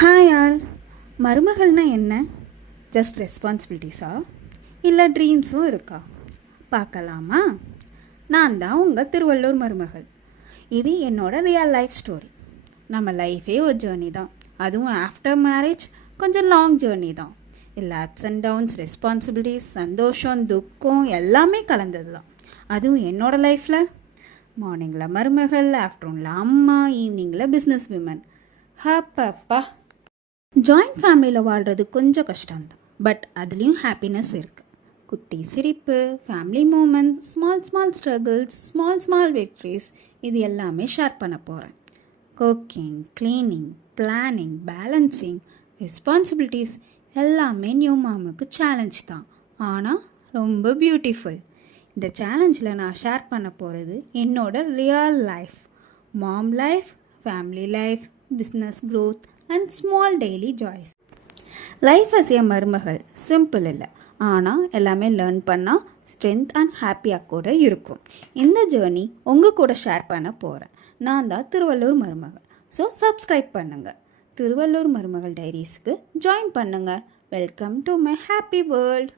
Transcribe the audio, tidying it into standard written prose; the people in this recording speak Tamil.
Hi all. மருமகள்னா என்ன? ஜஸ்ட் ரெஸ்பான்சிபிலிட்டிஸா இல்லை ட்ரீம்ஸும் இருக்கா? பார்க்கலாமா? நான் தான் உங்கள் திருவள்ளூர் மருமகள். இது என்னோட ரியல் லைஃப் ஸ்டோரி. நம்ம லைஃபே ஒரு ஜேர்னி தான். அதுவும் ஆஃப்டர் மேரேஜ் கொஞ்சம் லாங் ஜேர்னி தான். இல்லை அப்ஸ் அண்ட் டவுன்ஸ், ரெஸ்பான்சிபிலிட்டிஸ், சந்தோஷம், துக்கம் எல்லாமே கலந்தது தான். அதுவும் என்னோடய லைஃப்பில் மார்னிங்கில் மருமகள், ஆஃப்டர்நூனில் அம்மா, ஈவினிங்கில் பிஸ்னஸ் விமன். ஹப்பப்பா! ஜாயிண்ட் ஃபேமிலியில் வாழ்கிறது கொஞ்சம் கஷ்டம்தான். பட் அதுலேயும் ஹாப்பினஸ் இருக்குது. குட்டி சிரிப்பு, family moments, small struggles, small victories, இது எல்லாமே ஷேர் பண்ண போகிறேன். Cooking, cleaning, planning, balancing, responsibilities எல்லாமே நியூ மாமுக்கு சேலஞ்ச் தான். ஆனால் ரொம்ப பியூட்டிஃபுல். இந்த சேலஞ்சில் நான் ஷேர் பண்ண போகிறது என்னோட real life, mom life, family life, business growth and small daily joys. Life as a மருமகள் சிம்பிள் இல்லை, ஆனால் எல்லாமே லேர்ன் பண்ணால் ஸ்ட்ரென்த் அண்ட் ஹாப்பியாக கூட இருக்கும். இந்த ஜேர்னி உங்கள் கூட ஷேர் பண்ண போகிறேன். நான் தான் திருவள்ளூர் மருமகள். ஸோ சப்ஸ்கிரைப் பண்ணுங்கள். திருவள்ளூர் மருமகள் டைரிஸ்க்கு ஜாயின் பண்ணுங்கள். Welcome to my happy world.